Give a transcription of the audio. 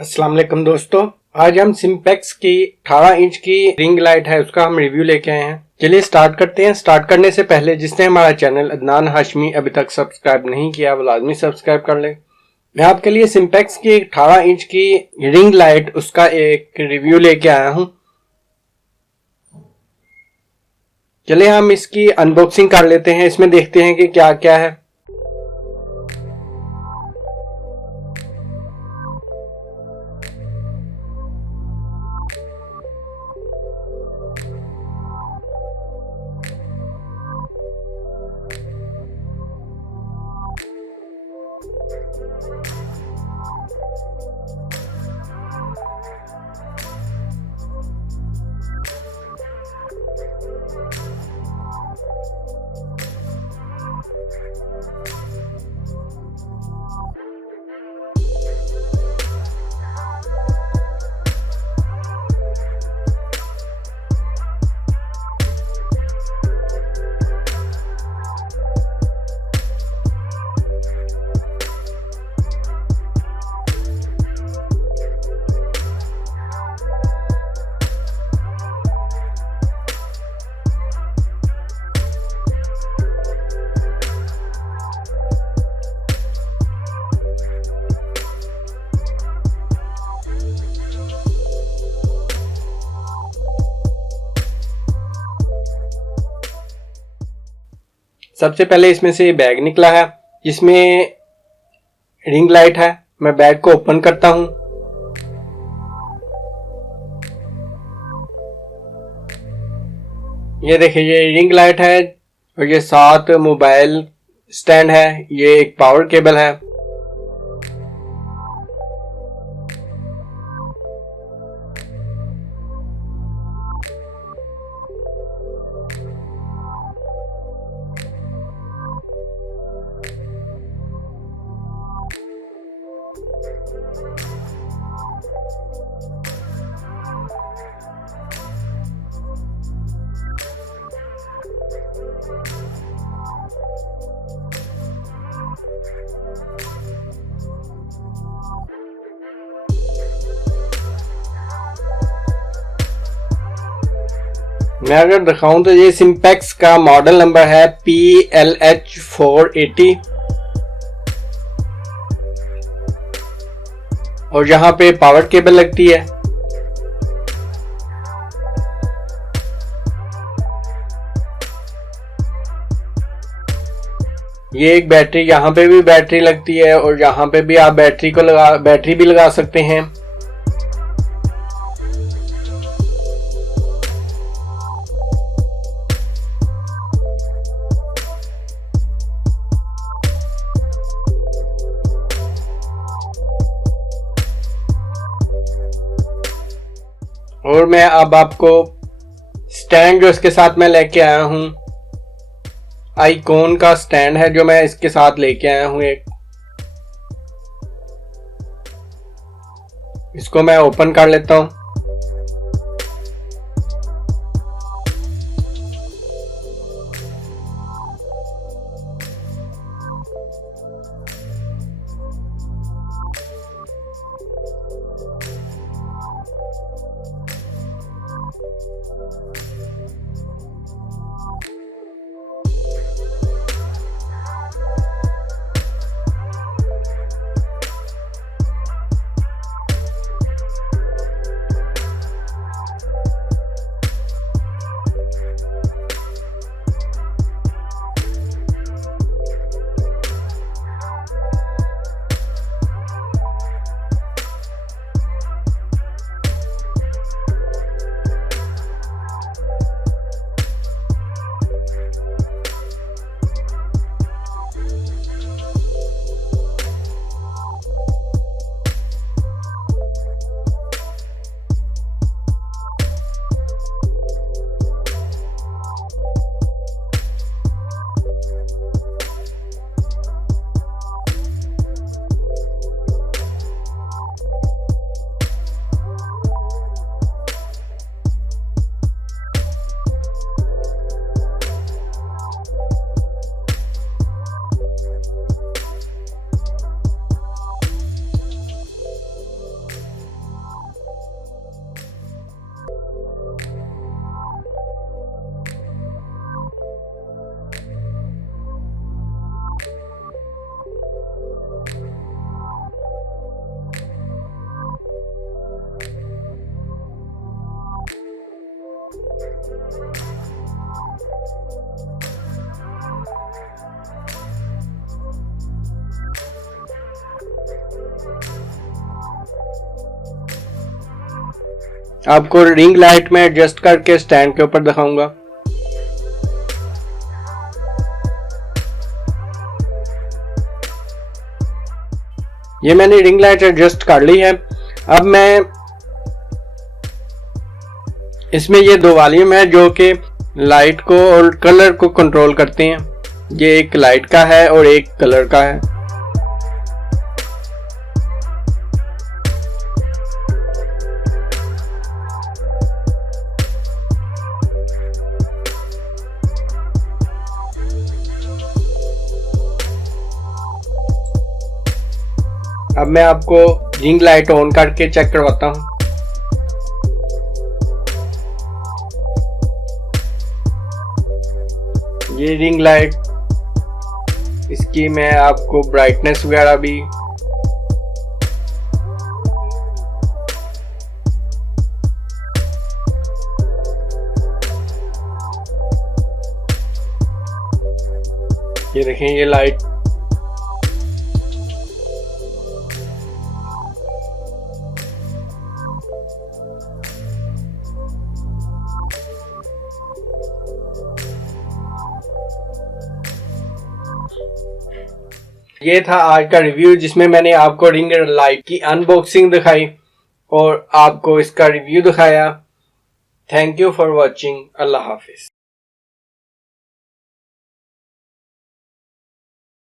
अस्सलाम वालेकुम दोस्तों, आज हम सिंपेक्स की 18 इंच की रिंग लाइट है उसका हम रिव्यू लेके आए हैं। चलिए स्टार्ट करते हैं। स्टार्ट करने से पहले जिसने हमारा चैनल अदनान हाशमी अभी तक सब्सक्राइब नहीं किया वो लाजमी सब्सक्राइब कर ले। मैं आपके लिए सिंपेक्स की 18 इंच की रिंग लाइट उसका एक रिव्यू लेके आया हूं। चलिए हम इसकी अनबॉक्सिंग कर लेते हैं, इसमें देखते हैं कि क्या क्या है। सबसे पहले इसमें से बैग निकला है जिसमें रिंग लाइट है। मैं बैग को ओपन करता हूं। ये देखिए, ये रिंग लाइट है और ये साथ मोबाइल स्टैंड है। ये एक पावर केबल है। मैं अगर दिखाऊं तो ये सिंपेक्स का मॉडल नंबर है PLH480 और यहाँ पे पावर केबल लगती है। ये एक बैटरी, यहाँ पे भी बैटरी लगती है और यहाँ पे भी आप बैटरी भी लगा सकते हैं। और मैं अब आपको स्टैंड जो इसके साथ मैं लेके आया हूं, आईकॉन का स्टैंड है जो मैं इसके साथ लेके आया हूं एक। इसको मैं ओपन कर लेता हूं। आपको रिंग लाइट में एडजस्ट करके स्टैंड के ऊपर दिखाऊंगा। ये मैंने रिंग लाइट एडजस्ट कर ली है। अब मैं इसमें ये दो वॉल्यूम है जो कि लाइट को और कलर को कंट्रोल करते हैं। ये एक लाइट का है और एक कलर का है। अब मैं आपको रिंग लाइट ऑन करके चेक करवाता हूँ। ये रिंग लाइट, इसकी मैं आपको ब्राइटनेस वगैरह भी ये देखें, ये लाइट ये था आज का रिव्यू जिसमें मैंने आपको रिंग लाइट की अनबॉक्सिंग दिखाई और आपको इसका रिव्यू दिखाया। Thank you for watching. Allah Hafiz.